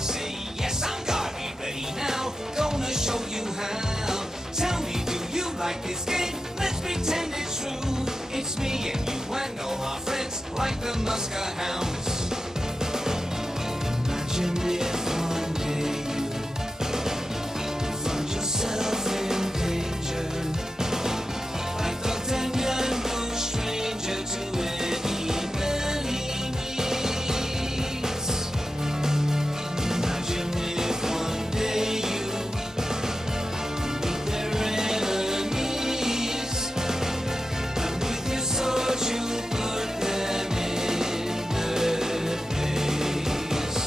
say yes, I'm gonna be ready now. Gonna show you how. Tell me, do you like this game? Let's pretend it's true. It's me and you and all our friends, like the Muskehounds. Imagine if one day you find yourself in danger. Like Dogtanian, no stranger to any many needs. Imagine if one day you meet their enemies, and with your sword you put them in their place.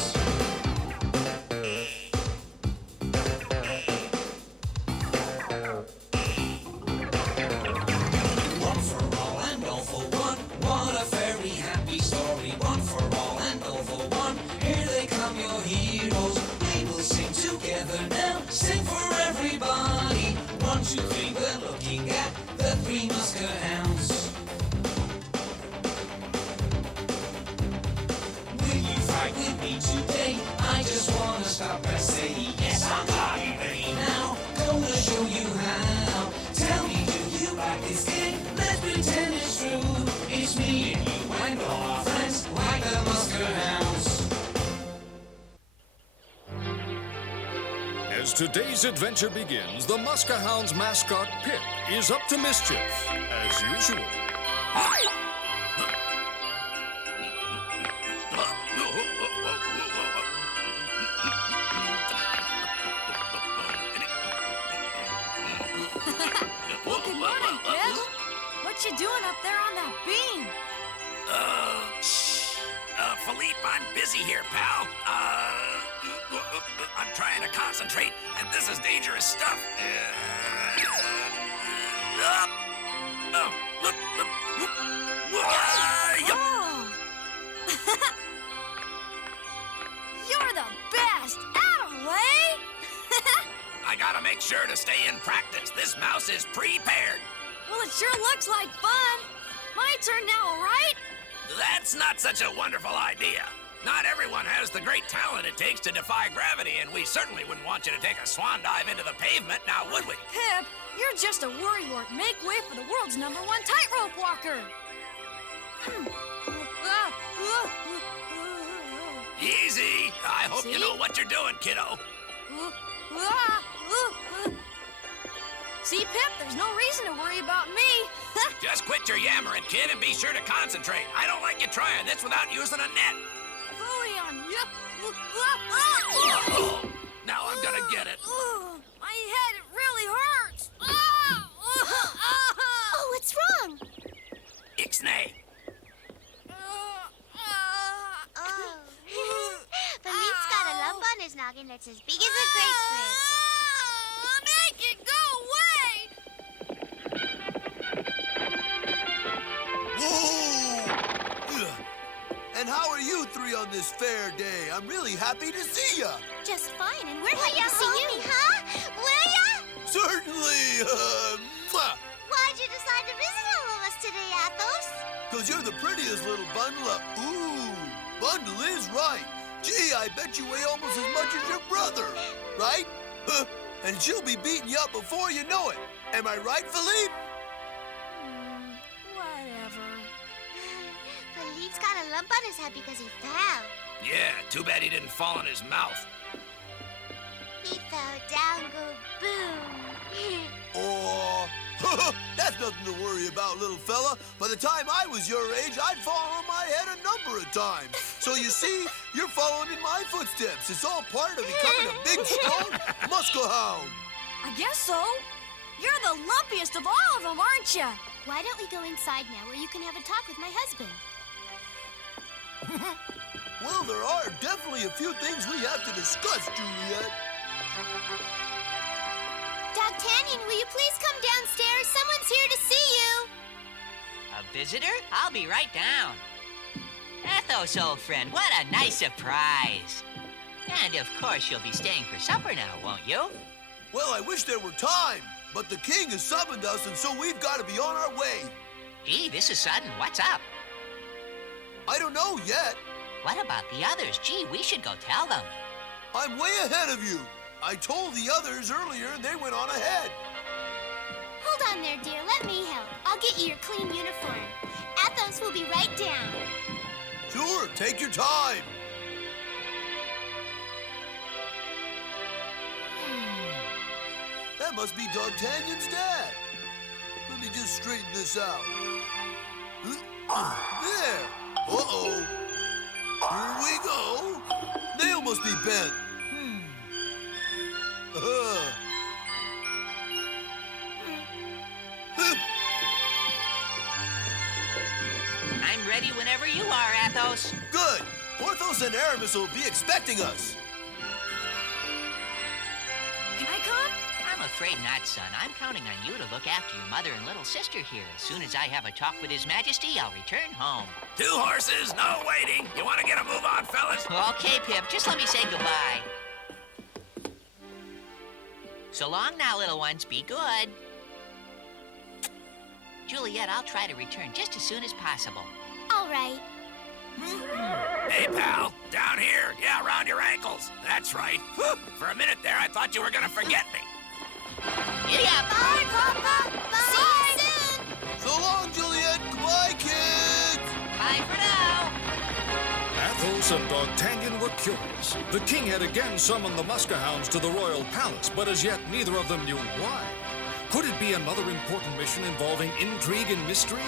One for all and all for one. What a very happy story. One for all and all for one. Here they come, your heroes. We will sing together now. Sing for everybody. 1, 2, 3, we're looking at the 3 Muskehounds. Will you fight with me today? I just wanna stop and say yes, I'm gonna be ready now. Gonna show you how. Tell me, do you like this game? Let's pretend it's true. It's me and you and all our friends, like the Muskehounds. As today's adventure begins, the Muskehounds mascot Pip is up to mischief, as usual. Good morning, Pip. What you doing up there on that beam? Philippe, I'm busy here, pal. I'm trying to concentrate, and this is dangerous stuff. Oh! You're the best! Out of the way! I gotta make sure to stay in practice. This mouse is prepared. Well, it sure looks like fun. My turn now, all right? That's not such a wonderful idea. Not everyone has the great talent it takes to defy gravity, and we certainly wouldn't want you to take a swan dive into the pavement, now would we? Pip, you're just a worrywart. Make way for the world's #1 tightrope walker. Easy. I hope you See? know what you're doing, kiddo. See, Pip, there's no reason to worry about me. Just quit your yammering, kid, and be sure to concentrate. I don't like you trying this without using a net. Phooey on you. Now I'm gonna get it. My head, it really hurts. Oh, what's wrong? Ixnay. Philippe's got a lump on his noggin that's as big as a grapefruit. Make it go away! Whoa! And how are you three on this fair day? I'm really happy to see ya. Just fine, and we're happy to see you. Huh? Will ya? Certainly. Mwah. Why'd you decide to visit all of us today, Athos? 'Cause you're the prettiest little bundle of... Ooh, bundle is right. Gee, I bet you weigh almost as much as your brother, right? And she'll be beating you up before you know it. Am I right, Philippe? Whatever. Philippe's got a lump on his head because he fell. Yeah, too bad he didn't fall in his mouth. He fell down, go boom. Oh, that's nothing to worry about, little fella. By the time I was your age, I'd fallen on my head a number of times. So you see, you're following in my footsteps. It's all part of becoming a big, strong Muskehound. I guess so. You're the lumpiest of all of them, aren't you? Why don't we go inside now where you can have a talk with my husband? Well, there are definitely a few things we have to discuss, Juliet. Dogtanian, will you please come downstairs? Someone's here to see you. A visitor? I'll be right down. Athos, old friend, what a nice surprise. And of course you'll be staying for supper now, won't you? Well, I wish there were time, but the king has summoned us, and so we've got to be on our way. Gee, this is sudden. What's up? I don't know yet. What about the others? Gee, we should go tell them. I'm way ahead of you. I told the others earlier and they went on ahead. Hold on there, dear. Let me help. I'll get you your clean uniform. Athos will be right down. Sure, take your time. That must be Dogtanian's dad. Let me just straighten this out. There. Uh-oh. Here we go. Nail must be bent. I'm ready whenever you are, Athos. Good. Porthos and Aramis will be expecting us. Can I come? I'm afraid not, son. I'm counting on you to look after your mother and little sister here. As soon as I have a talk with His Majesty, I'll return home. 2 horses, no waiting. You want to get a move on, fellas? Okay, Pip, just let me say goodbye. So long now, little ones. Be good. Juliet, I'll try to return just as soon as possible. All right. Hey, pal. Down here. Yeah, around your ankles. That's right. Whew. For a minute there, I thought you were gonna forget me. Giddy up. Bye, Papa. Bye. See you soon. So long, Juliet. Goodbye, kids. Bye for now. Athos and Dogtanian were curious. The king had again summoned the Muskehounds to the royal palace, but as yet neither of them knew why. Could it be another important mission involving intrigue and mystery?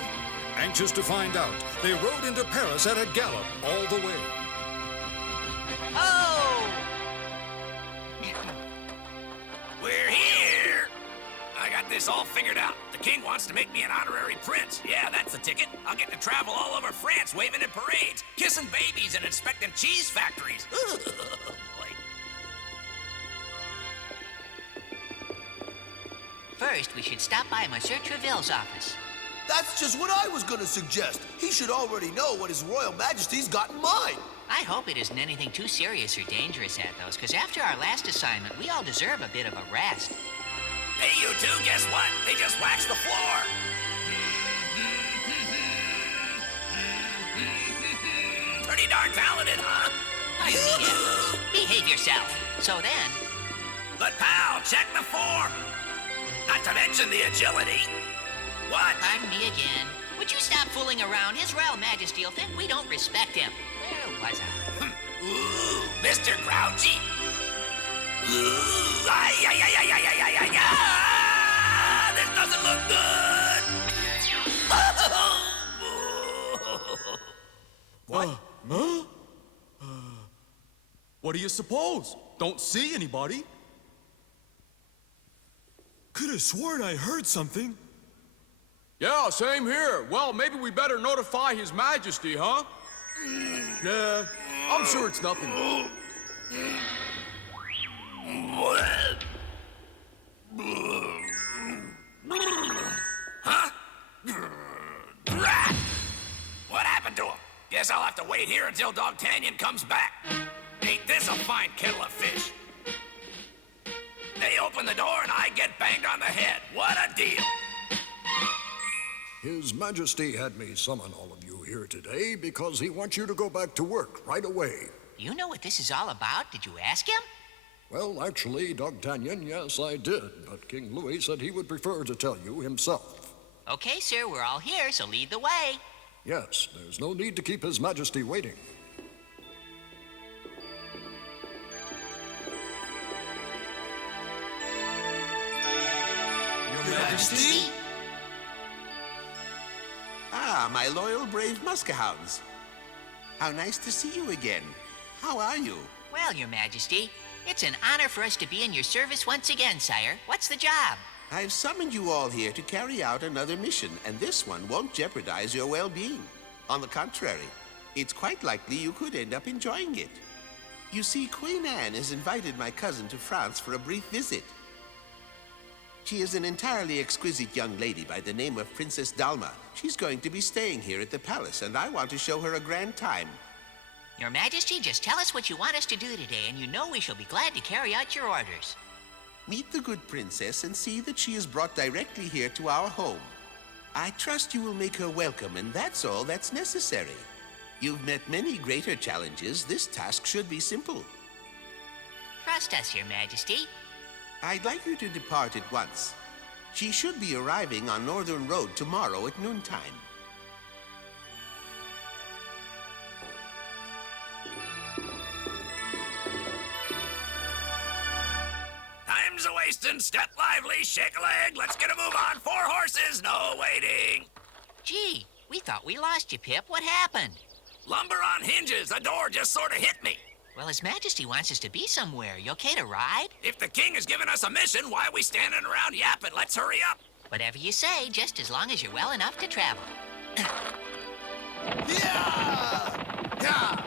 Anxious to find out, they rode into Paris at a gallop all the way. Oh! We're here. I got this all figured out. The king wants to make me an honorary prince. Yeah, that's the ticket. I'll get to travel all over France, waving in parades, kissing babies, and inspecting cheese factories. Boy. First, we should stop by Monsieur Treville's office. That's just what I was going to suggest. He should already know what His Royal Majesty's got in mind. I hope it isn't anything too serious or dangerous, Athos, because after our last assignment, we all deserve a bit of a rest. Hey, you two, guess what? They just waxed the floor. Pretty darn talented, huh? Pardon me, Athos. Behave yourself. So then... But, pal, check the form. Not to mention the agility. What? Pardon me again. Would you stop fooling around? His Royal Majesty will think we don't respect him. Where was I? Ooh, Mr. Grouchy. Ooh, ay, ay, ay, ay, ay, ay, ay, ay, ah! This doesn't look good. What? What do you suppose? Don't see anybody. Could have sworn I heard something. Yeah, same here. Well, maybe we better notify His Majesty, huh? Nah, I'm sure it's nothing. Huh? Rat! What happened to him? Guess I'll have to wait here until Dogtanian comes back. Ain't this a fine kettle of fish? They open the door and I get banged on the head. What a deal! His Majesty had me summon all of you here today because he wants you to go back to work right away. You know what this is all about? Did you ask him? Well, actually, Dogtanian, yes, I did, but King Louis said he would prefer to tell you himself. Okay, sir, we're all here, so lead the way. Yes, there's no need to keep His Majesty waiting. Your Majesty? Ah, my loyal, brave Muskehounds. How nice to see you again. How are you? Well, Your Majesty, it's an honor for us to be in your service once again, sire. What's the job? I've summoned you all here to carry out another mission, and this one won't jeopardize your well-being. On the contrary, it's quite likely you could end up enjoying it. You see, Queen Anne has invited my cousin to France for a brief visit. She is an entirely exquisite young lady by the name of Princess Dalma. She's going to be staying here at the palace, and I want to show her a grand time. Your Majesty, just tell us what you want us to do today, and you know we shall be glad to carry out your orders. Meet the good princess and see that she is brought directly here to our home. I trust you will make her welcome, and that's all that's necessary. You've met many greater challenges. This task should be simple. trust us, Your Majesty. I'd like you to depart at once. She should be arriving on Northern Road tomorrow at noontime. Time's a-wasting. Step lively, shake a leg. Let's get a move on. 4 horses, no waiting. Gee, we thought we lost you, Pip. What happened? Lumber on hinges. A door just sort of hit me. Well, His Majesty wants us to be somewhere. You okay to ride? If the king has given us a mission, why are we standing around yapping? Let's hurry up. Whatever you say, just as long as you're well enough to travel. Yeah! Yeah!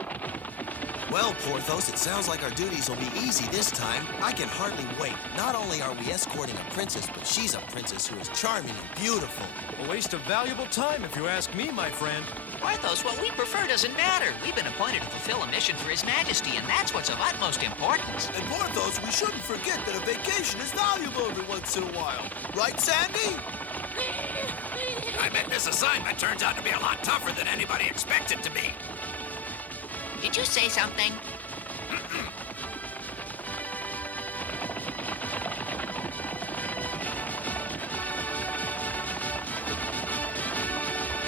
Well, Porthos, it sounds like our duties will be easy this time. I can hardly wait. Not only are we escorting a princess, but she's a princess who is charming and beautiful. A waste of valuable time, if you ask me, my friend. Porthos, what we prefer doesn't matter. We've been appointed to fulfill a mission for His Majesty, and that's what's of utmost importance. And Porthos, we shouldn't forget that a vacation is valuable every once in a while. Right, Sandy? I bet this assignment turns out to be a lot tougher than anybody expected to be. Did you say something?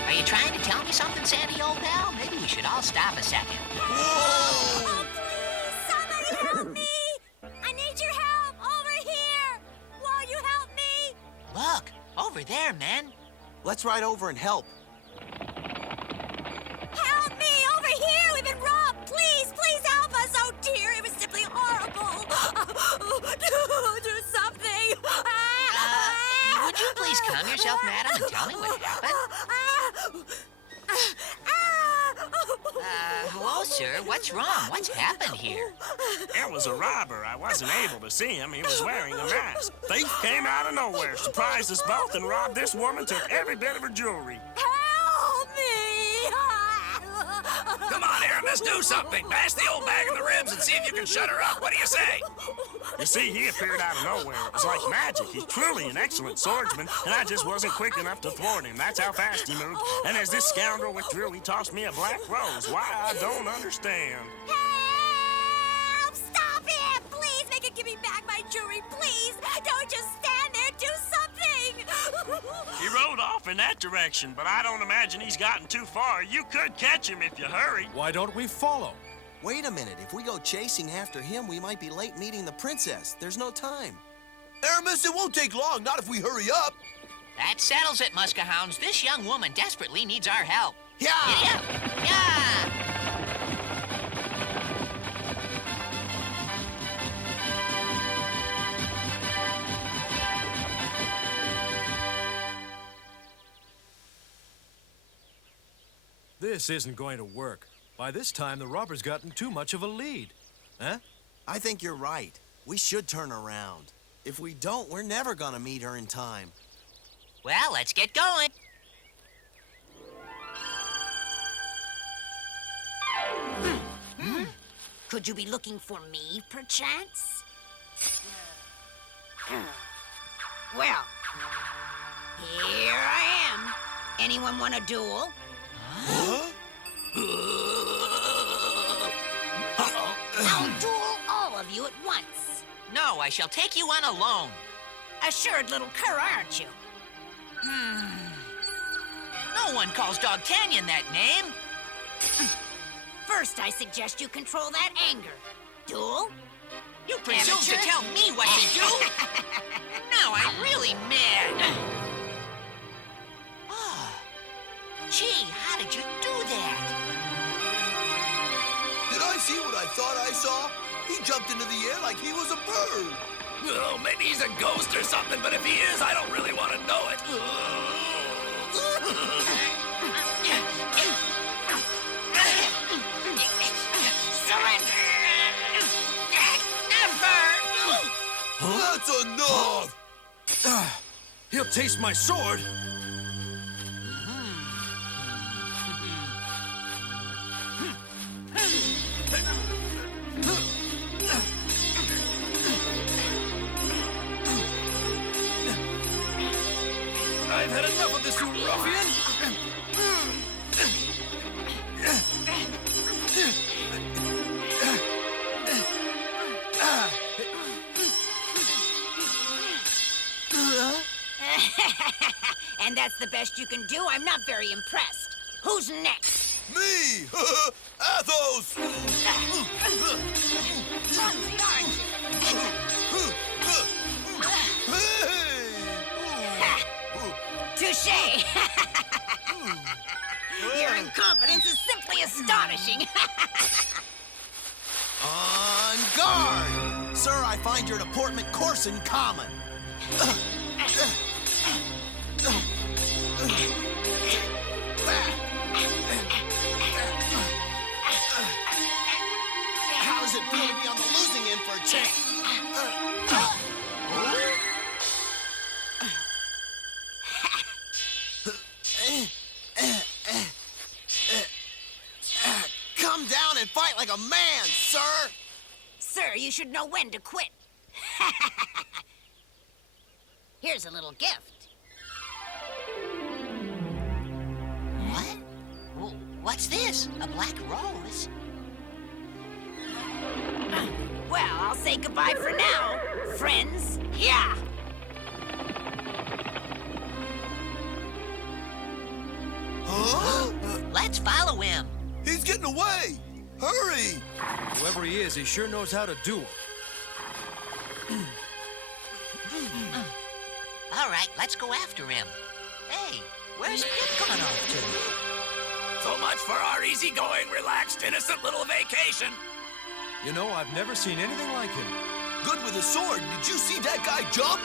Are you trying to tell me something, Sandy, old pal? Maybe we should all stop a second. Oh, please, somebody help me! I need your help over here! Won't you help me? Look, over there, men. Let's ride over and help. Help me! Over here! We've been robbed! Please, please help us! Oh, dear, it was simply horrible! Do something! Would you please calm yourself, madam, and tell me what happened? Hello, sir. What's wrong? What's happened here? There was a robber. I wasn't able to see him. He was wearing a mask. Thief came out of nowhere, surprised us both, and robbed this woman, took every bit of her jewelry. Help me! Come on, Aramis, do something. Bash the old bag in the ribs and see if you can shut her up. What do you say? You see, he appeared out of nowhere. It was like magic. He's truly an excellent swordsman, and I just wasn't quick enough to thwart him. That's how fast he moved. And as this scoundrel withdrew, he tossed me a black rose. Why, I don't understand. Help! Stop it! Please make it give me back my jewelry, please! Don't just stand there, do something! He rode off in that direction, but I don't imagine he's gotten too far. You could catch him if you hurry. Why don't we follow? Wait a minute. If we go chasing after him, we might be late meeting the princess. There's no time. Aramis, it won't take long, not if we hurry up. That settles it, Muskehounds. This young woman desperately needs our help. Yeah! Giddy up! Yeah! This isn't going to work. By this time, the robber's gotten too much of a lead. Huh? I think you're right. We should turn around. If we don't, we're never gonna meet her in time. Well, let's get going. Could you be looking for me, perchance? Well, here I am. Anyone want a duel? Huh? I'll duel all of you at once. No, I shall take you on alone. Assured little cur, aren't you? No one calls Dogtanian that name. First, I suggest you control that anger. Duel? You presume Amateur? to tell me what to do? Now I'm really mad. Oh, gee, how did you do that? Did I see what I thought I saw? He jumped into the air like he was a bird. Oh, maybe he's a ghost or something, but if he is, I don't really want to know it. Surrender! Never! That's enough! He'll taste my sword. I've had enough of this, you ruffian! And that's the best you can do? I'm not very impressed. Who's next? Me! Athos! Clumsy, aren't you? Touché! Your incompetence is simply astonishing. On guard! Sir, I find your deportment coarse and common. How does it feel to be on the losing end for a change? Come down and fight like a man, sir! Sir, you should know when to quit. Here's a little gift. What? What's this? A black rose? Well, I'll say goodbye for now, friends. Yeah! Huh? Let's follow him. He's getting away! Hurry! Whoever he is, he sure knows how to do it. All right, let's go after him. Hey, where's Pip gone off to? So much for our easygoing, relaxed, innocent little vacation. You know, I've never seen anything like him. Good with a sword. Did you see that guy jump?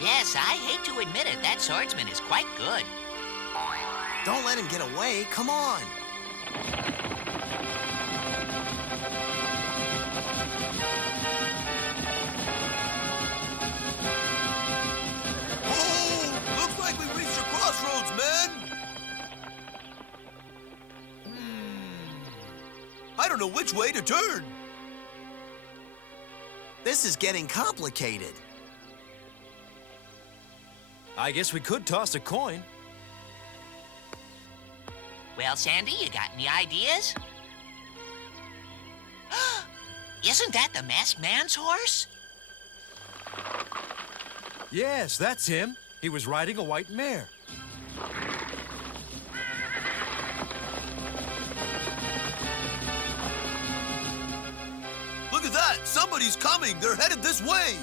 Yes, I hate to admit it, that swordsman is quite good. Don't let him get away. Come on. Oh, looks like we reached a crossroads, man. I don't know which way to turn. This is getting complicated. I guess we could toss a coin. Well, Sandy, you got any ideas? Isn't that the masked man's horse? Yes, that's him. He was riding a white mare. Look at that! Somebody's coming! They're headed this way!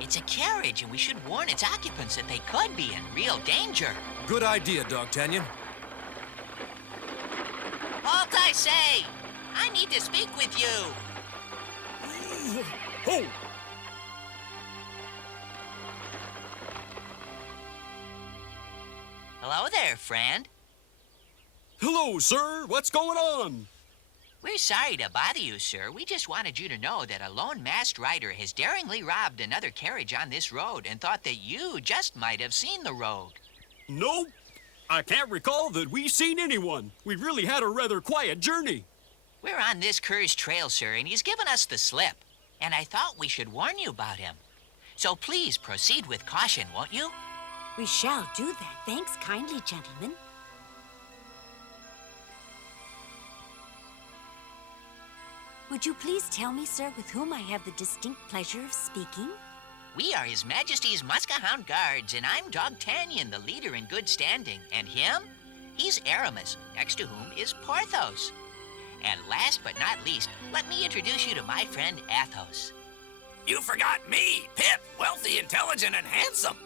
It's a carriage, and we should warn its occupants that they could be in real danger. Good idea, Dogtanian. Halt, I say! I need to speak with you. Oh! Hello there, friend. Hello, sir. What's going on? We're sorry to bother you, sir. We just wanted you to know that a lone masked rider has daringly robbed another carriage on this road and thought that you just might have seen the rogue. Nope. I can't recall that we've seen anyone. We've really had a rather quiet journey. We're on this cursed trail, sir, and he's given us the slip. And I thought we should warn you about him. So please proceed with caution, won't you? We shall do that. Thanks kindly, gentlemen. Would you please tell me, sir, with whom I have the distinct pleasure of speaking? We are His Majesty's Muskehound Guards, and I'm Dogtanian, the leader in good standing. And him? He's Aramis, next to whom is Porthos. And last but not least, let me introduce you to my friend Athos. You forgot me, Pip, wealthy, intelligent, and handsome.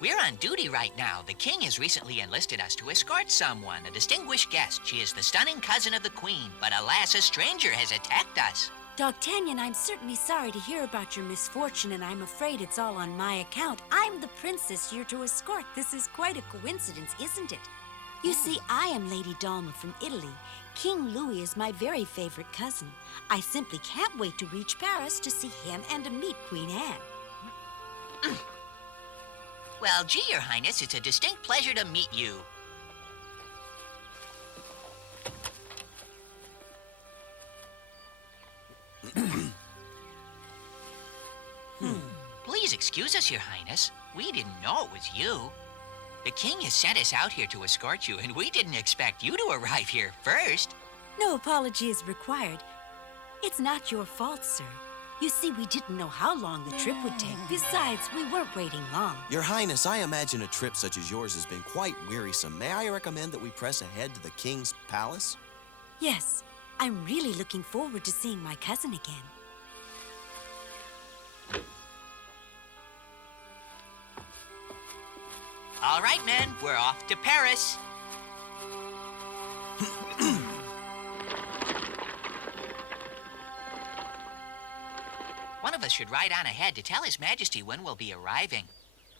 We're on duty right now. The king has recently enlisted us to escort someone, a distinguished guest. She is the stunning cousin of the queen, but alas, a stranger has attacked us. Dogtanian, I'm certainly sorry to hear about your misfortune, and I'm afraid it's all on my account. I'm the princess you're to escort. This is quite a coincidence, isn't it? You see, I am Lady Dalma from Italy. King Louis is my very favorite cousin. I simply can't wait to reach Paris to see him and to meet Queen Anne. Well, gee, Your Highness, it's a distinct pleasure to meet you. Please excuse us, Your Highness. We didn't know it was you. The king has sent us out here to escort you, and we didn't expect you to arrive here first. No apology is required. It's not your fault, sir. You see, we didn't know how long the trip would take. Besides, we weren't waiting long. Your Highness, I imagine a trip such as yours has been quite wearisome. May I recommend that we press ahead to the king's palace? Yes, I'm really looking forward to seeing my cousin again. All right, men, we're off to Paris. One of us should ride on ahead to tell His Majesty when we'll be arriving.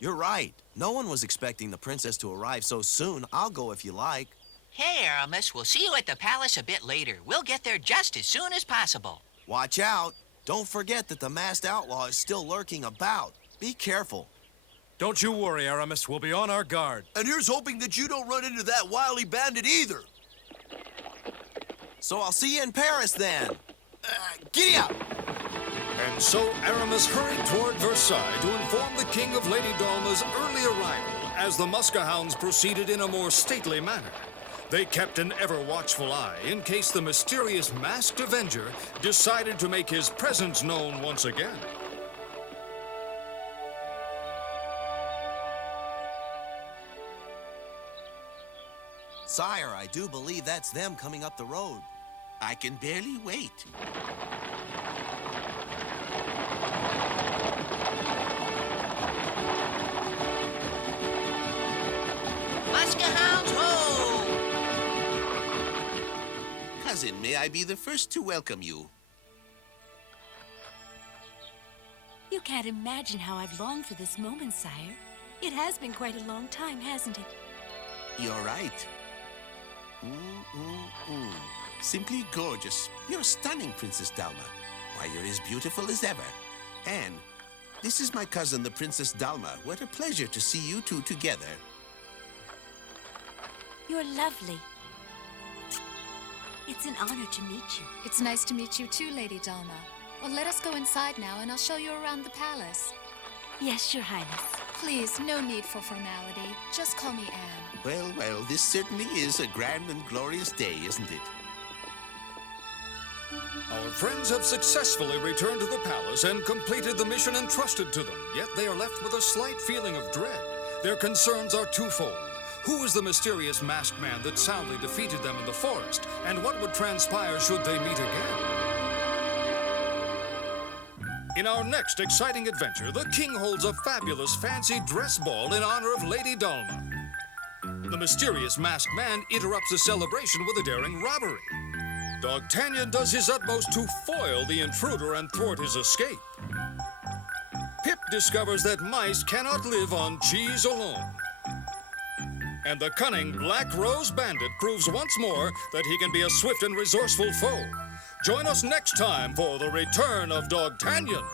You're right. No one was expecting the princess to arrive so soon. I'll go if you like. Hey, Aramis, we'll see you at the palace a bit later. We'll get there just as soon as possible. Watch out. Don't forget that the masked outlaw is still lurking about. Be careful. Don't you worry, Aramis. We'll be on our guard. And here's hoping that you don't run into that wily bandit either. So I'll see you in Paris then. Giddy up! And so Aramis hurried toward Versailles to inform the king of Lady Dalma's early arrival as the Muskehounds proceeded in a more stately manner. They kept an ever-watchful eye in case the mysterious masked avenger decided to make his presence known once again. Sire, I do believe that's them coming up the road. I can barely wait. Muskehounds, ho! Cousin, may I be the first to welcome you? You can't imagine how I've longed for this moment, sire. It has been quite a long time, hasn't it? You're right. Simply gorgeous. You're stunning, Princess Dalma. Why, you're as beautiful as ever. And this is my cousin, the Princess Dalma. What a pleasure to see you two together. You're lovely. It's an honor to meet you. It's nice to meet you too, Lady Dalma. Well, let us go inside now, and I'll show you around the palace. Yes, Your Highness. Please, no need for formality. Just call me Anne. Well, well, this certainly is a grand and glorious day, isn't it? Our friends have successfully returned to the palace and completed the mission entrusted to them, yet they are left with a slight feeling of dread. Their concerns are twofold. Who is the mysterious masked man that soundly defeated them in the forest, and what would transpire should they meet again? In our next exciting adventure, the king holds a fabulous fancy dress ball in honor of Lady Dalma. The mysterious masked man interrupts the celebration with a daring robbery. Dogtanian does his utmost to foil the intruder and thwart his escape. Pip discovers that mice cannot live on cheese alone. And the cunning Black Rose Bandit proves once more that he can be a swift and resourceful foe. Join us next time for the Return of Dogtanian.